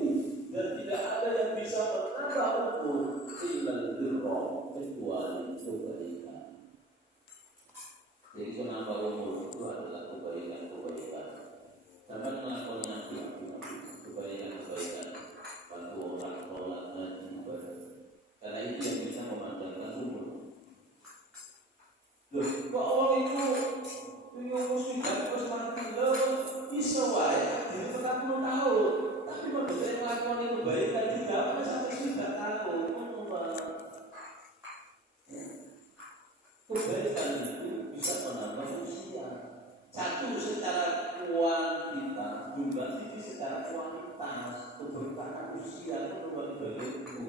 lebih, dan tidak ada yang bisa menambah umur illal birra, kecuali kebaikan. Jadi menambah umur itu adalah kebaikan-kebaikan. Sampai melakukan kebaikan, bantu orang, tolak dan ibadah. Karena itu yang bisa memanjangkan umur. Loh, kok orang itu umur sudah terus mati bisa wae, jadi 40 tahun. Tapi kalau saya melakukan kebaikan tidak apa sampai sudah tahun. Kebaikan itu bisa menambah usia. Satu secara kuantitas, juga sisi secara kualitas. Keberkahan usia itu berbagai itu.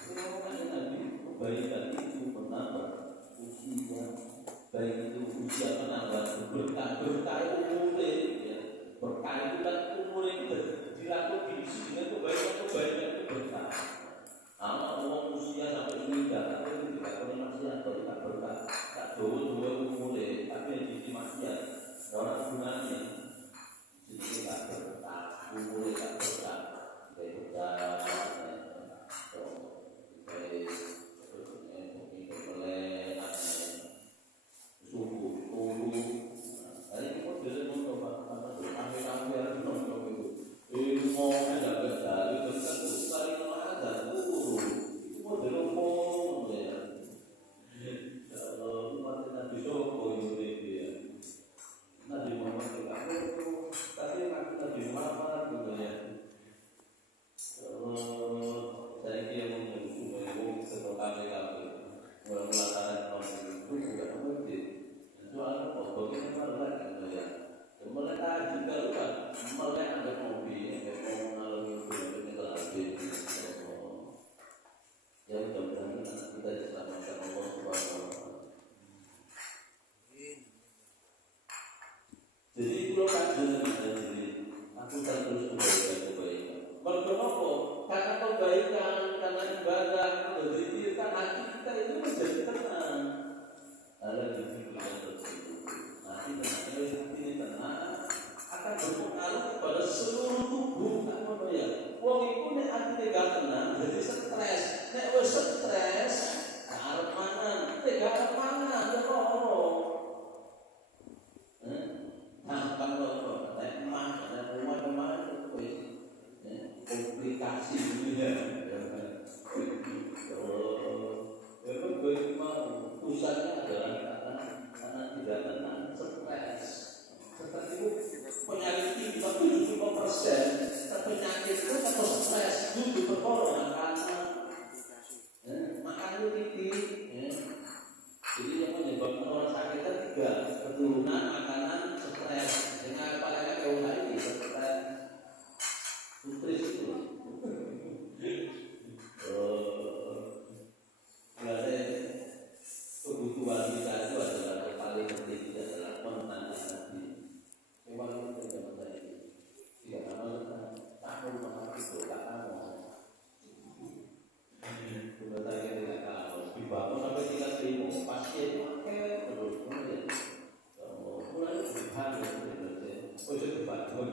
Sebenarnya Nabi kebaikan itu menambah usia. Baik itu usia menambah berkah umur ya. Berkah itu kan umur itu dilakukan dengan kebaikan itu berkah. Anak orang usia sampai meninggal itu tidak boleh maksiat atau tidak berkah. Tak dua umur tapi yang jadi maksiat. Orang gunanya jadi tidak berkah, umur tidak berkah, tidak berkah. Jadi kalau kajian aku terus kebaikan. Berkenapa? Karena kebaikan, karena ibadah, berzikir, hati kita itu menjadi tenang. Ada berzikir yang tersebut. Hati tenang akan berpengaruh kepada seluruh tubuh. Apa ya? Wong itu nek hati tidak tenang, jadi stres. Nek wis stres, arep mangan, tidak mangan, ya kok. Gampang loh, ada emas, ada rumah komplikasi dunia. Ya kan mau pusatnya adalah karena tidak tenang, stres. Stres itu penyakit tinggi 75%, penyakit itu atau stres itu berkorban karena makan itu tinggi. Jadi yang menyebabkan orang sakit itu tiga, keturunan, makanan, stres. Dengan apalagi kalau hari ini stres, stres itu. Ada kebutuhan kita itu adalah yang paling penting adalah menanti hati. Memang itu tidak penting. Tidak nama tahu maka itu tak tahu. Sudah saya tidak tahu. Dibangun sampai 3.000 pasien pakai terus kemudian mulai berbahan itu dibangun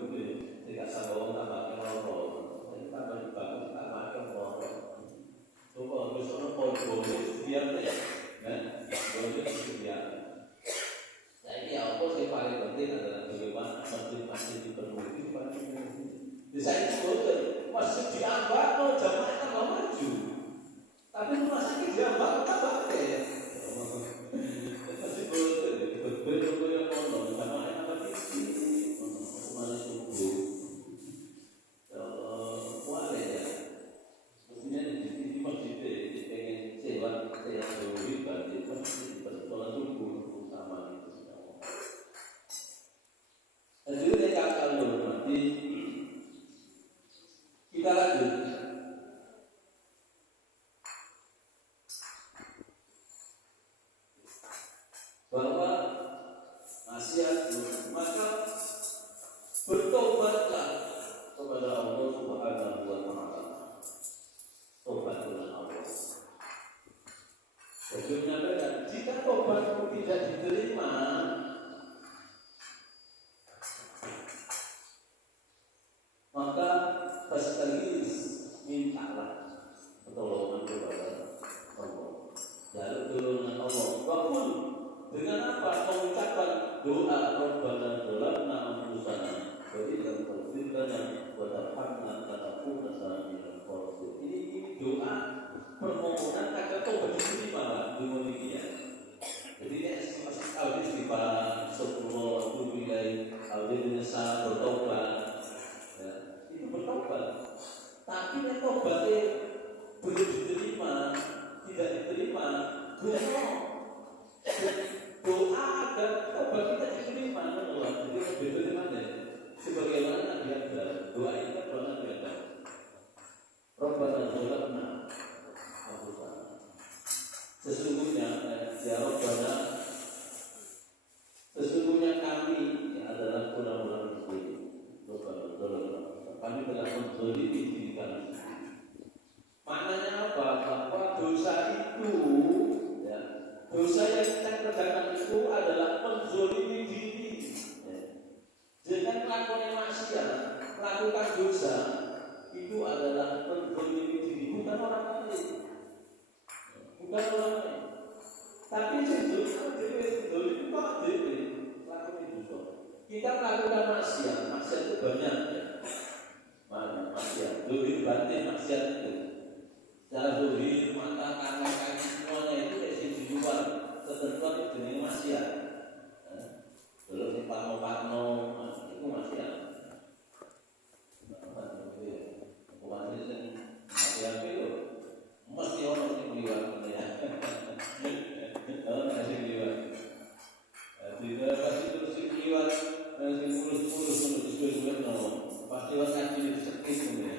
tidak sama tambah rokok. Ini tambah dibangun tak makan rokok. Coba terus orang boleh biar ya, kan? Boleh biar. Nah ini apa sih paling penting adalah bagaimana masjid-masjid dipenuhi. Di saya itu masjid diambak, jamaah tambah maju. Tapi rumah sakit diambak tambah kaya. Masih betul yang konon jamaah yang tambah tinggi. Mana subuh? Kuali ya. Mestinya di masjid pengen sewa dulu bagi masjid bersekolah subuh sama itu. Jadi dia kakak mati Fastaghis, mintalah pertolongan kepada Allah. Jaluk pertolongan Allah. Walaupun dengan apa? Mengucapkan doa Rabbana zalamna anfusana wa illam taghfir lana wa tarhamna lanakunanna minal khasirin. Ini doa permohonan agar tobat diterima dengan dia. Jadi ini istighfar, astagfirullah, atubu ilaih, menyesal, bertobat. Ya, itu bertobat. Tapi nek tobatnya belum diterima, tidak diterima, doa agar tobat kita diterima, menolak. Jadi berbeda dengan sebagaimana Nabi Adam, doa itu kan doa Nabi Adam. Rabbana zalamna anfusana. Sesungguhnya ya Rabbana, sesungguhnya kami adalah orang-orang muslim. Rabbana zalamna, kami telah menzalimi diri kami. Maknanya apa? Bahwa dosa itu, ya, dosa yang kita kerjakan itu adalah menzalimi diri. Ya. Dengan melakukan maksiat, melakukan dosa itu adalah menzalimi diri, bukan orang lain. Bukan orang lain. Tapi sejujurnya itu lakukan dosa. Kita melakukan maksiat itu banyak ya. Mana maksiat, lebih batin maksiat itu. Secara zuhir, mata, tangan, kaki semuanya itu dari di luar ketentuan itu jenis maksiat. Belum si parno-parno itu maksiat. Bukan sih maksiat itu mesti orang yang melihat ya. Orang yang melihat. Tidak pasti terus melihat, mulus pasti orang ngaji itu sedih ya.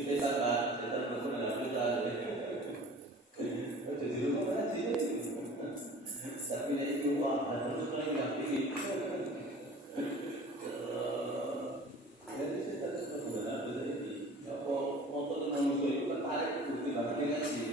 Itu setan berguna kita. Jadi rumah ngaji tapi itu harus lagi ngaji. Jadi setan berguna jadi apa motor manusia itu tertarik itu tidak ngaji.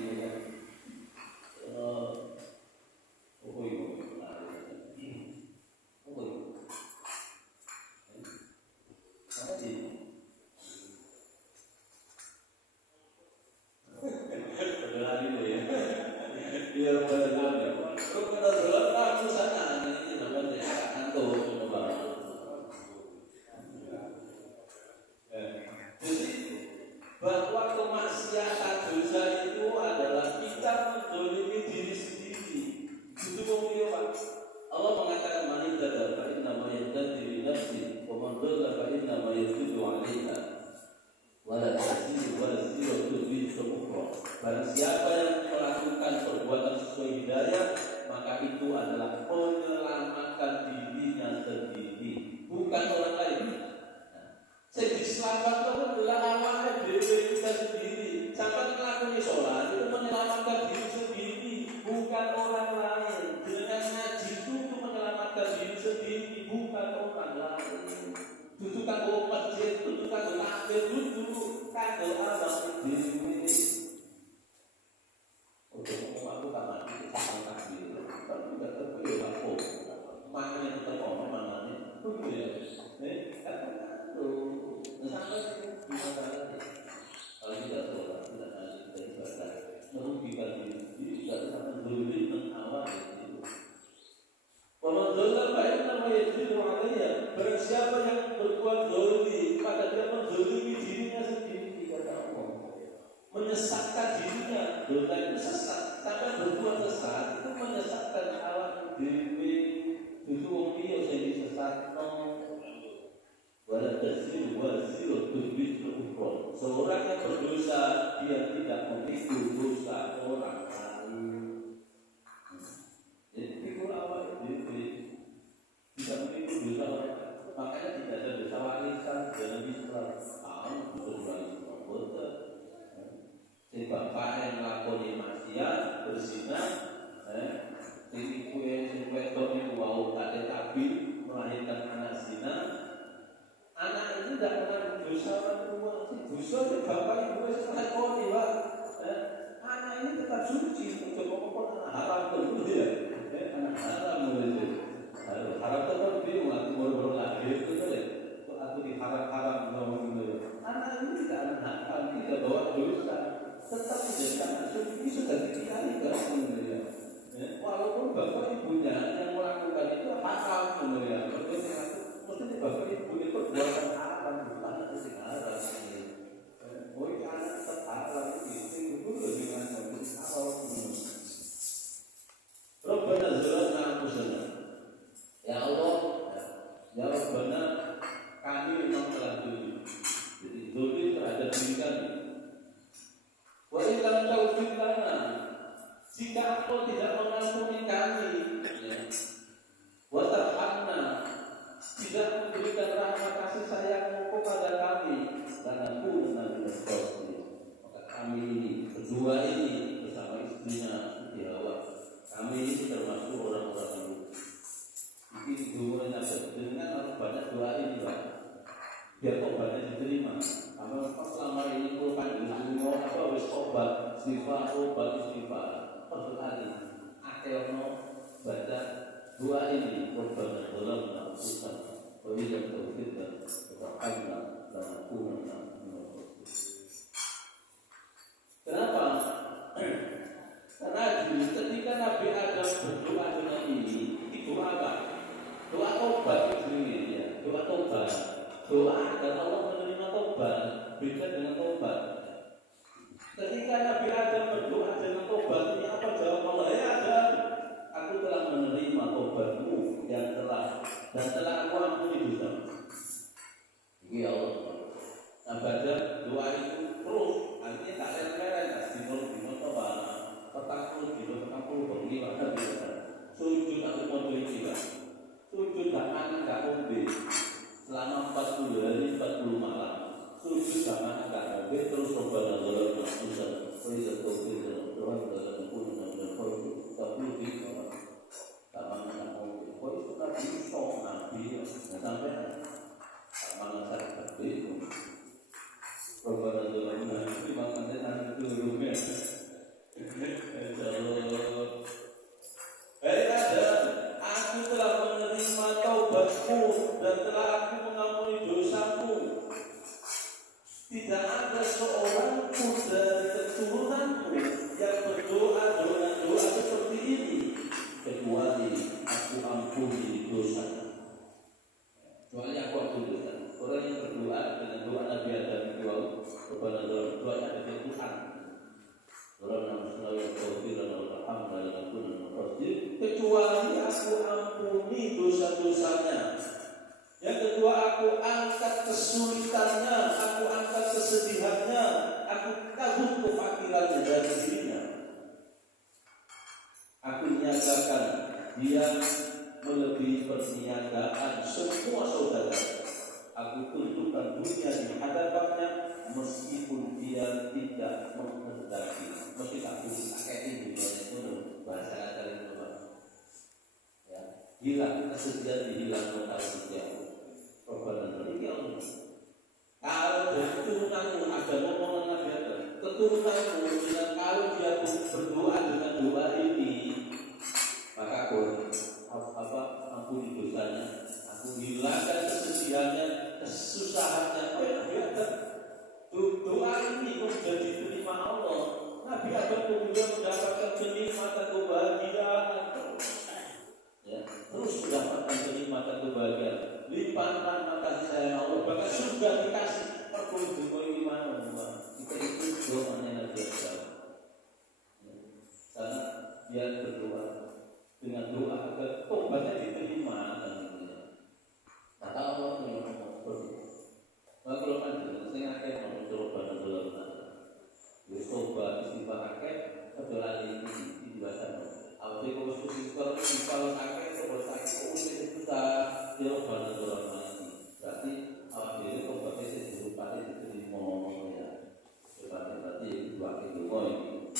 Menyesatkan dirinya, dosa itu sesat. Sampai berbuat sesat itu menyesatkan awak dewi. Itu wong liya sing disesatno. Wala tasiru wasiru tubitu ukra. Seorang yang berdosa dia tidak memikul dosa orang lain. Jadi pikul awak dewi tidak memikul dosa orang lain. Makanya tidak ada dosa warisan dalam Islam. Si bapak yang melakukan maksiat, berzina, si wedok yang wow tak tabi melahirkan anak zina, anak itu tidak pernah berdosa orang tua. Si dosa si bapak ibu setelah kau lewat, anak ini tetap suci. Untuk pokok anak haram terus ya, anak haram itu. Haram terus dia mengaku baru lahir itu deh. Aku diharam-haram ngomong itu. meninggalkan hak kami, tidak bawa dosa, tetap menjadi anak surga. Ini sudah dikirani kan sebenarnya. Walaupun bapak ibunya yang melakukan itu haram sebenarnya. Maksudnya bapak ibu itu buatan haram, bukan itu haram. Oh ini anak tetap haram itu dengan kondisi awal. Rabbana zalamna anfusana. Ya Allah, ya Rabbana, kami memang telah dolim. Jadi dolim terhadap diri kami. Wa in lam taghfir lana, jika Engkau tidak mengampuni kami, wa tarhamna, tidak memberikan rahmat kasih sayang kepada kami, lanakunanna minal khasirin. Maka kami ini berdua ini bersama istrinya Siti Hawa, kami ini termasuk orang-orang yang ini doanya dengan harus banyak doa ini Pak, biar obatnya diterima. Karena selama ini puluhan semua apa harus obat istighfar persekali. Akhirnya baca doa ini obat dalam usaha berikan taufiq dan berkaitan dengan kunana. Kenapa? Karena ketika Nabi Adam berdoa dengan ini doa apa? Doa tobat itu ya, doa tobat. Doa agar Allah menerima tobat beda dengan tobat. Ketika Nabi Adam berdoa dengan tobat ini apa jawab Allah? Ya Adam, aku telah menerima tobatmu yang telah aku ampuni dosa. Ini ya Allah. Nah baca doa itu terus, artinya tak leren-leren, tak dimulai tobat. Petang puluh bengi pada biasa. Sujud aku mau beli sujud tak anak gak ombe selama 40 hari 40 malam. Sujud tak anak gak ombe terus Rabbana zalamna anfusana wa idza tawfiqna Tuhan dalam pun dan khairu tapi di tak anak ombe. Kok itu nabi sok nabi sampai tak mana saya itu Rabbana zalamna makanya nanti dulunya. Aku telah menerima taubatmu dan telah aku mengampuni dosamu. Tidak ada seorang pun dari keturunanmu yang berdoa dengan doa seperti ini kecuali aku ampuni dosanya. Kecuali aku ampuni dosa. Orang yang berdoa dengan doa Nabi Adam itu kepada doanya dari Tuhan. Kecuali aku ampuni dosa-dosanya. Yang kedua, aku angkat kesulitannya, aku angkat kesedihannya, aku kabur kefakirannya dari dirinya. Aku nyatakan dia melebihi perniagaan semua saudara. Aku tunjukkan dunia di hadapannya meskipun dia tidak menghendaki. Mesti aku pakai dunia itu bahasa kata itu ya, hilang kesedihan dihilang total setiap Rabbana zalamna. Kalau keturunanmu ada ngomongan Nabi Adam, keturunanmu dengan kalau dia berdoa dengan doa ini, maka ampuni dosanya, aku hilangkan kesedihannya, kesusahannya. Doa ini sudah diterima Allah. Nabi Adam kemudian mendapatkan kenikmatan kebahagiaan, ya, terus mendapatkan kenikmatan kebahagiaan, limpahan kasih sayang Allah, bahkan sudah dikasih perkembangan di mana? Kita itu doanya Nabi Adam. Karena dia berdoa dengan doa agar tobatnya diterima. Kata Allah yang seperti itu. Kalau kan saya akan mencoba dalam Yusoba istighfar akeh adalah ini dijelaskan. Apa sih kalau akeh terus akeh itu kita dia pada dalam hati. Berarti awak diri tobatnya itu pada diterima ya. Berarti itu wakil doa ini.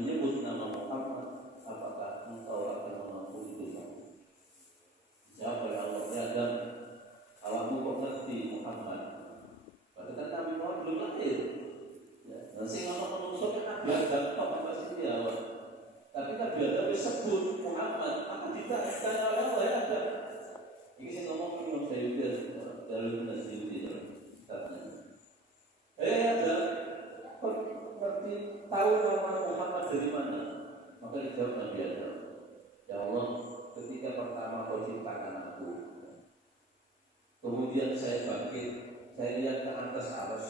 menyebut nama Muhammad, apakah engkau akan mengampuni dosamu? Siapa ya Allah? Ya Adam, awakmu kok ngerti Muhammad? Padahal Nabi Muhammad belum lahir. Dan sing ana manusia kan Nabi Adam kok pasti dia Allah. Tapi Nabi Adam disebut Muhammad, apa ditanya oleh Allah ya Adam? Ini sing ngomong Imam Sayyidi Jalul Nasyidi katanya. Adam, kok ngerti tahu nama Muhammad dari mana? Maka dijawab Nabi Adam, ya Allah, ketika pertama kau ciptakan aku, kemudian saya bangkit, saya lihat ke atas aras.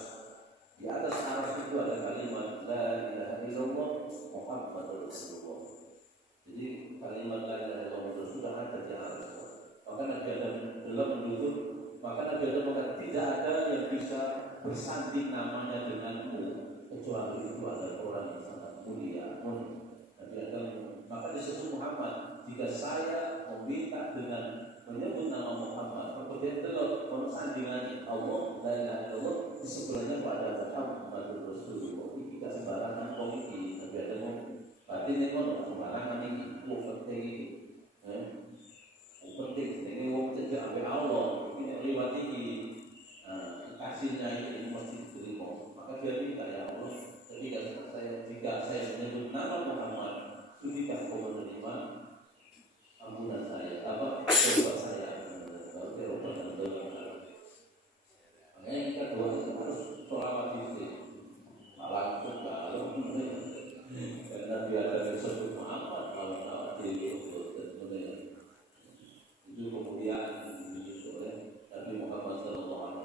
Di atas aras itu ada kalimat La ilaha illallah Muhammadur Rasulullah. Jadi kalimat La ilaha illallah sudah ada di aras. Maka Nabi Adam belum menduduk, maka Nabi Adam mengatakan tidak ada yang bisa bersanding namanya denganmu kecuali itu adalah orang yang sangat mulia. Nabi Adam maka disebut Muhammad. Jika saya meminta dengan menyebut nama Muhammad, kemudian telur bersandingan Allah dan Allah di sebelahnya pada Muhammadur Rasulullah. Ini tidak sembarangan komiki. Nabi Adam berarti ini sembarangan ini penting ini penting ini wong cecek sampai Allah ini lewat ini kasihnya ini mesti diterima. Maka dia minta ya Allah, jika saya menyebut nama Muhammad, sudikan kau menerima ampunan saya, apa dosa saya, kalau terobat dan dosa. Makanya yang kedua itu harus sholawat istri, malam kalau karena dia ada disebut Muhammad kalau sholawat diri itu kemudian diuji oleh Nabi Muhammad SAW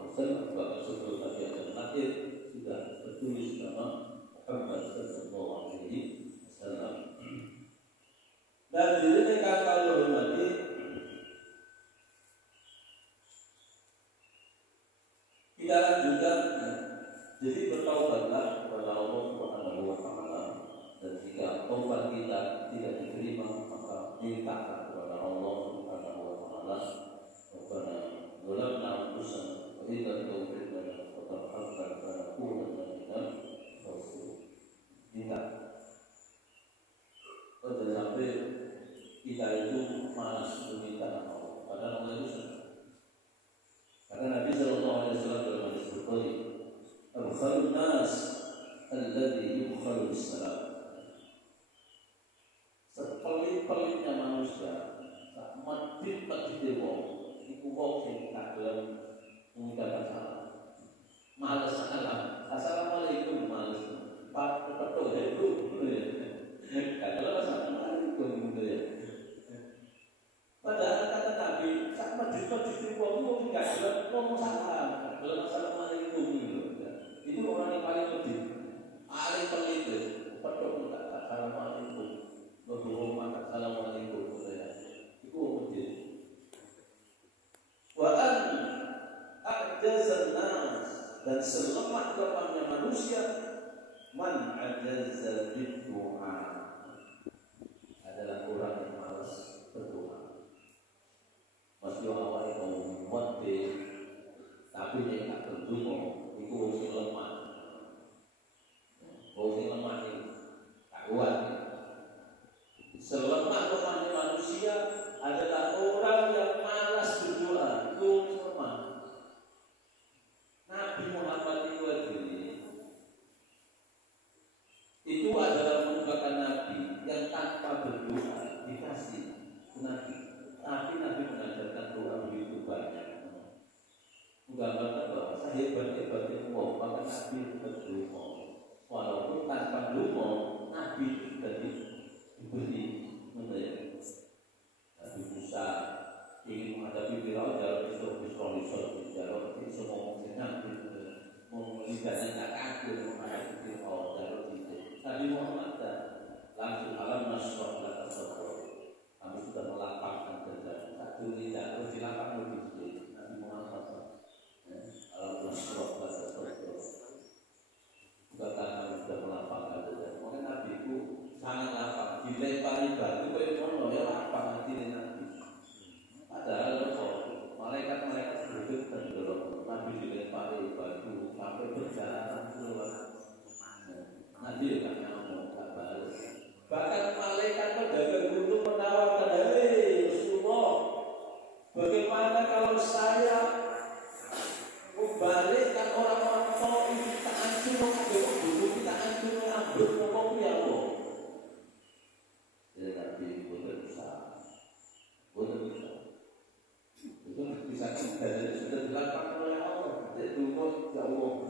bahwa sebelum Nabi Adam lahir sudah tertulis nama Muhammad SAW. Dan diri kata hormati kita lanjutkan. Jadi bertaubatlah kepada Allah Subhanahu wa Ta'ala, dan jika taubat kita tidak diterima maka mintalah kepada Allah Subhanahu wa Ta'ala. Rabbana zalamna anfusana wa idza taghfir lana wa tarhamna lanakunanna minal khasirin. Minta sampai kita itu malas meminta Allah, padahal Allah itu senang. Karena Nabi Sallallahu Alaihi Wasallam dalam hadis Bukhari, "Al-khalun nas alladhi yukhalu bis-salam." Sepelit-pelitnya manusia, medit-medit wong, iku wong sing tak gelem mengucapkan salam. Males salam. Assalamualaikum males. Pak betul itu. Kalau assalamualaikum gitu ya. Padahal kata Nabi, saat medit-medit wong itu enggak gelem ngomong salam, gelem assalamualaikum gitu. Itu orang yang paling medit. Paling pelit itu. Betul tak assalamualaikum. Berhormat assalamualaikum ya. Itu medit. Wa'an a'jazan nas, dan selemah-lemahnya manusia man ajazza bid-du'a, adalah orang yang malas berdoa. Masih awal yang mati tapi dia tak berdoa, itu orang lemah. Orang lemah ini tak kuat. Selemah-lemahnya manusia adalah orang yang malas berdoa. Itu lemah. Nabi Muhammad itu adalah merupakan Nabi yang tanpa berdoa dikasih Nabi. Tapi Nabi mengajarkan doa begitu banyak. Menggambarkan bahwa sehebat-hebatnya Allah, maka Nabi berdoa. Walaupun tanpa doa, Nabi juga diberi mengenai Nabi Musa ingin menghadapi Firaun dalam pistol-pistol jalur itu semua senang melibatkan tak kagum menghadapi Firaun jalur itu. Nabi Muhammad langsung alam nasrah dan tasawwur. Kami sudah melapangkan dada. Satu tidak terus dilapang lebih sedikit. Nabi Muhammad alam nasrah dan tasawwur. Bukan kami sudah melapangkan dada. Maka Nabi itu sangat lapang. Dilempari batu kemono ya lapang hati Nabi. Padahal malaikat-malaikat berduduk dan dorong. Nabi dilempari batu sampai berjalan keluar. Nabi kan ngomong tak balas.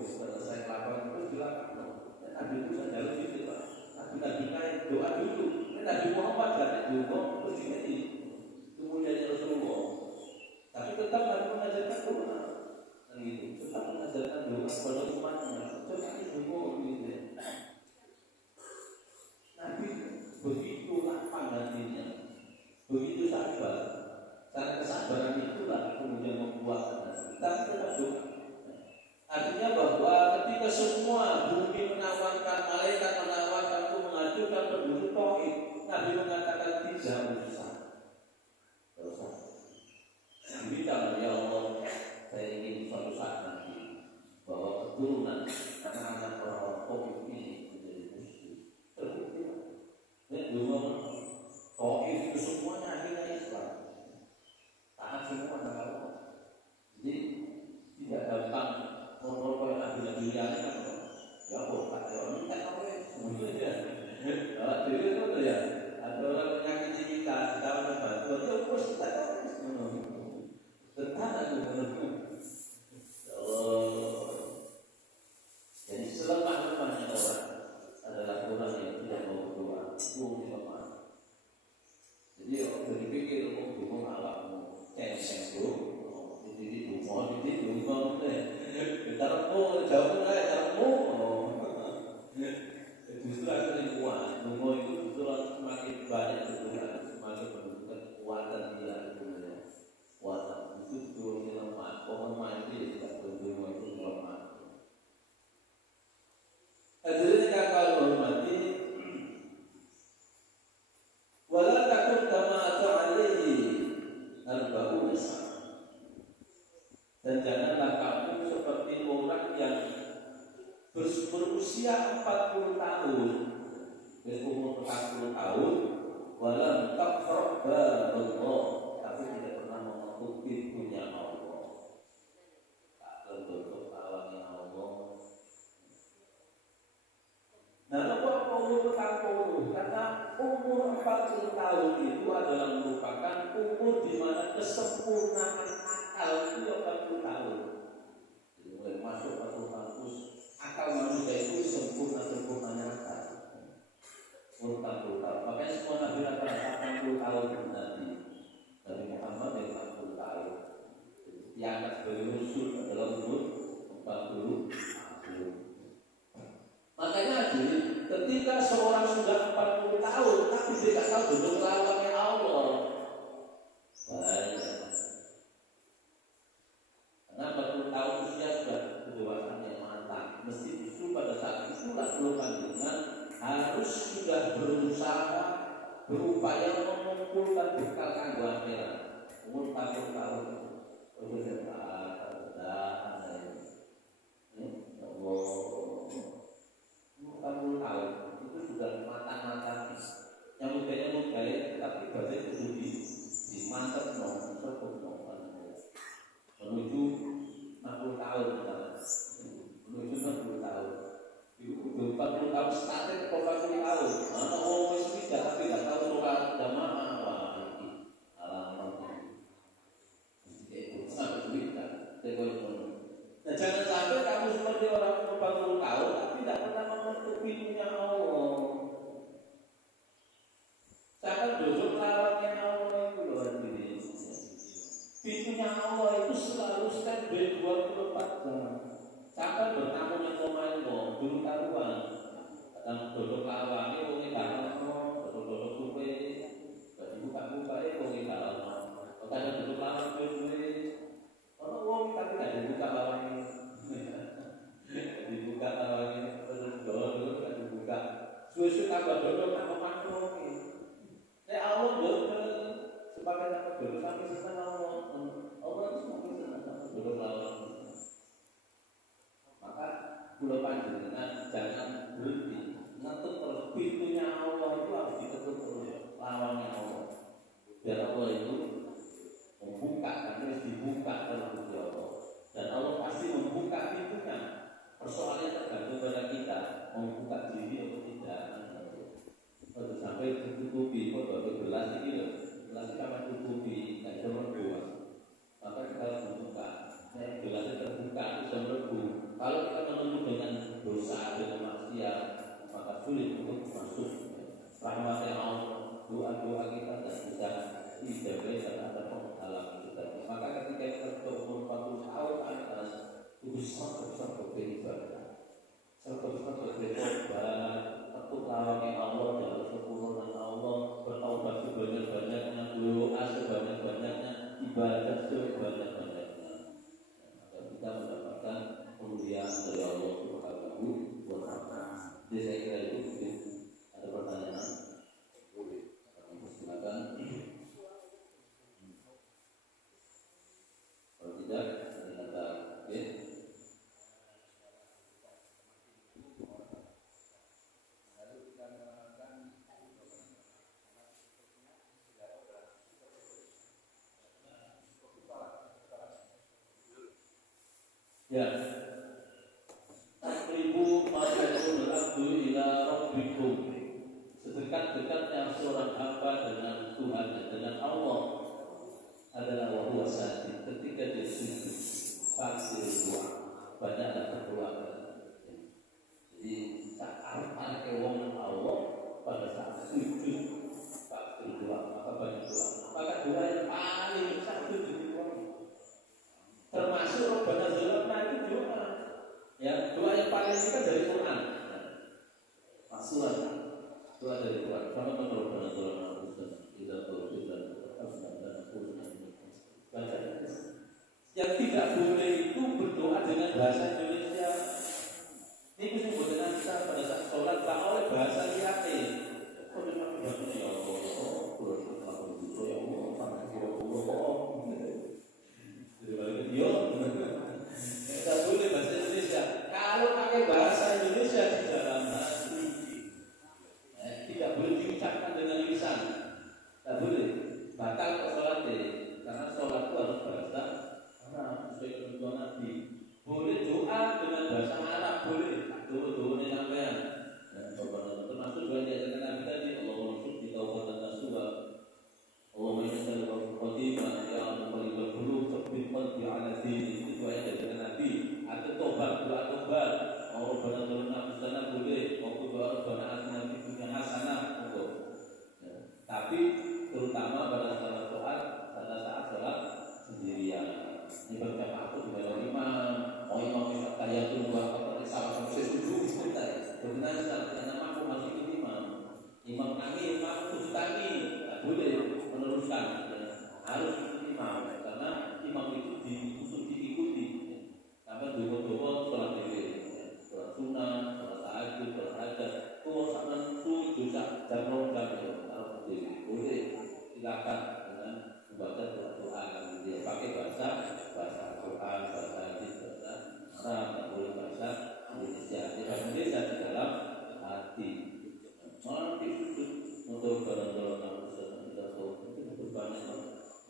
selesai laporan terus dilakukan. Nabi Musa jalur itu Pak. Nabi kain doa dulu. Nabi Muhammad kan doa terus ini kemudian Rasulullah. Tapi tetap Nabi mengajarkan doa. Dan gitu, tetap mengajarkan doa kepada umatnya. Coba doa gitu. Nabi begitu lapang hatinya, begitu sabar. Karena kesabaran itulah kemudian membuat kita tetap doa. Artinya bahwa ketika semua bumi menawarkan, malaikat menawarkan untuk mengajukan penduduk tauhid, Nabi mengatakan tidak usah. Bicara ya Allah, saya ingin suatu saat nanti bahwa keturunan anak-anak orang-orang tauhid ini menjadi muslim. Terbukti. Dulu tauhid itu semuanya akhirnya Islam. Taat semua kepada Allah. Jadi tidak gampang orang yang nabi-nabi yang kan, ya kok ada orang minta apa semuanya. Kalau dulu itu ya, ada orang menyakiti kita, kita membantu, dia pun kita tetap aku menurutku. Jadi selemah-lemahnya orang adalah orang yang tidak mau berdoa, lemah. Jadi dari pikir mau awakmu, ceng-ceng tu, jadi dumau deh. Termu jauh lah, termu. Justru aku yang kuat. Dumau itu justru semakin banyak berdoa, semakin menunjukkan kekuatan dia sebenarnya. Kuatan itu justru lemah. Pohon mati tidak berdumau itu lemah. Hadirin kakak hormati, wala takut kama ta'alaihi arba'una sana. Dan janganlah kamu seperti orang yang berusia 40 tahun, berumur 40 tahun, walam taqrab Allah, tapi tidak pernah mengetuk pintunya Allah. Tak tertutup awalnya Allah. Nah, apa umur 40? Karena umur 40 tahun itu adalah merupakan umur di mana kesempurnaan akal itu 40 tahun. Jadi mulai masuk 40 tahun terus akal manusia itu sempurnanya akal. Umur 40 tahun. Makanya semua nabi rata-rata 40 tahun Nabi Muhammad yang 40 tahun. Yang sebagai rasul adalah umur 40 tahun. Makanya ketika seorang sudah 40 tahun tapi dia tak tahu bentuk lawannya Allah, bahaya. Karena 40 tahun usia sudah kedewasaan yang matang. Mesti justru pada saat itulah dengan harus sudah berusaha berupaya mengumpulkan bekal kanggo akhirat. Umur 40 tahun sudah Allah 40 tahun itu sudah matang-matang. Yang mudanya tapi badan itu dimantap menuju 60 tahun menuju 60 tahun. Itu 40 tahun statik 40 tahun. Mana orang itu tidak tahu sholat jamaah apa ini alamatnya. Itu sangat berita. Nah, jangan sampai kamu seperti orang 40 tahun tapi tidak pernah mengetuk pintunya Allah. Jangan duduk lawannya Allah itu loh ini. Pintunya Allah itu selalu standby 24 jam. Jangan bertamu yang main dulu taruhan. Dan duduk lawannya wong dalam duduk suwe. Jadi buka-buka wong dalam. Kadang duduk lawan suwe. Kalau wong tapi tidak dibuka lawannya. Dibuka lawannya terus dulu kan dibuka. Suwe-suwe tambah dulu tambah makro. Allah betul sebagai apa dulu sampai sekarang Allah itu semakin senang dulu lawan. Maka pulau panjenengan jangan berhenti ngetuk terus pintunya Allah itu harus diketuk terus lawannya Allah. Biar Allah itu membuka dan terus dibuka terus Allah. Dan Allah pasti membuka pintunya. Persoalannya tergantung pada kita membuka diri atau tidak. Kalau sampai tertutupi, kalau gelas ini loh, gelas sama tutupi, tidak bisa berbuat. Maka kita harus membuka. Gelasnya terbuka, bisa berbuat. Kalau kita sulit untuk masuk rahmatnya Allah. Doa-doa kita tidak bisa dijaga dan ada penghalang kita. Maka ketika kita berumur 40 tahun atas itu sangat beribadah, sangat bertobat, takut lawannya Allah, jalur sempurna Allah, bertaubat sebanyak-banyaknya, doa sebanyak-banyaknya, ibadah sebanyak-banyaknya. Maka kita mendapatkan kemuliaan dari Allah Subhanahu wa Ta'ala. Jadi saya kira itu mungkin ada pertanyaan. Silakan. Kalau tidak, nanti kata ya. Ya. Takribu masyarakat abdu ila rabbikum. Sedekat-dekatnya seorang hamba dengan Tuhan, dengan Allah adalah wahyu sajid. Ketika dia sujud pasti berdoa, banyaklah berdoa. Jadi saat ada wong Allah pada saat sujud pasti berdoa, maka banyak doa. Maka doa yang paling satu termasuk Rabbana zalamna itu doa. Ya, doa yang paling itu kan dari Quran. Masuran doa dari Quran. Karena menurut Rabbana zalamna tidak boleh dan baca. Yang tidak boleh itu berdoa dengan bahasa Indonesia. Ini mesti bukan kita pada saat sholat tak oleh bahasa liate. Kau memang baca ya Allah, ya Allah, Yo, tidak boleh bahasa Indonesia. Kalau pakai bahasa Indonesia di dalam hati, tidak boleh diucapkan dengan lisan. Tidak boleh. Batal ke sholatnya, karena sholat itu harus bahasa Arab sesuai ketentuan Nabi. Boleh doa dengan bahasa Arab, boleh. Doa ini sampean. Termasuk doa yang diajarkan Nabi tadi. Allahumma sholli taubatan nasuha. Allahumma inna al-qatimah ya al-qalibul qulub tsabbit qalbi ala din. Itu ayat dari Nabi. Atau tobat, doa tobat. Rabbana zalamna anfusana boleh. Doa Rabbana atina fid dunya hasanah. Tapi terutama pada saat sholat sendirian. Ini berjamaah itu juga dari imam. Imam itu kaya itu buat salah satu sesuatu sebentar. Benar karena aku masih imam. Imam kami, imam itu tadi tak boleh meneruskan. Harus imam karena imam itu untuk diikuti. Sampai dua-dua sholat diri, sholat sunnah, sholat tahajud, sholat hajat. Kau sama itu dosa dan program itu harus berdiri. Boleh silakan dengan membaca doa dia pakai bahasa Quran, bahasa hadis, bahasa Arab, tak boleh bahasa Indonesia. Bahasa Indonesia di dalam hati. Malah itu untuk barang-barang yang kita tahu itu banyak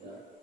ya.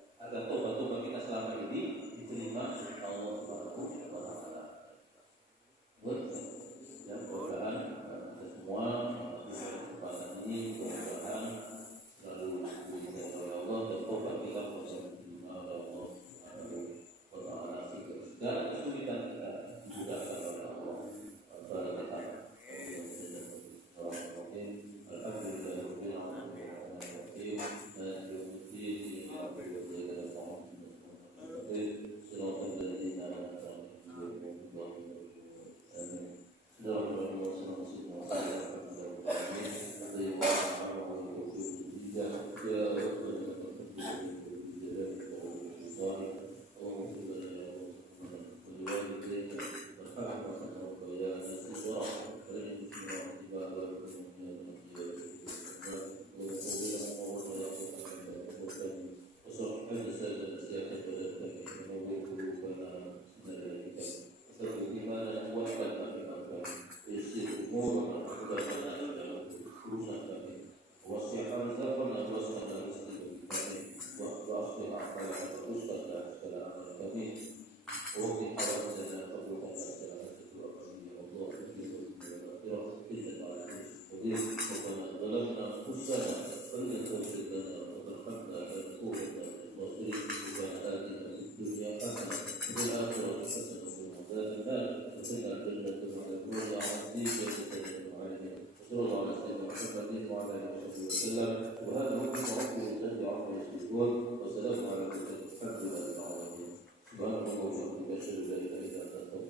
وهذا هو الموقف الذي عرفه المسلمون والسلام على الحمد لله العالمين سبحانك اللهم وبحمدك اشهد ان لا اله الا انت استغفرك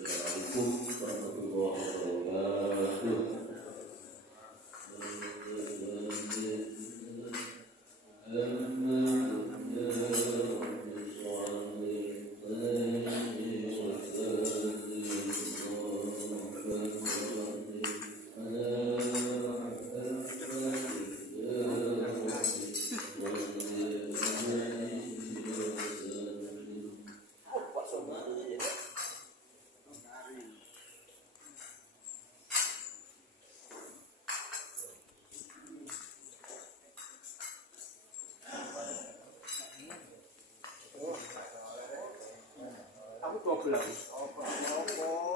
السلام عليكم ورحمه الله وبركاته Aku 12.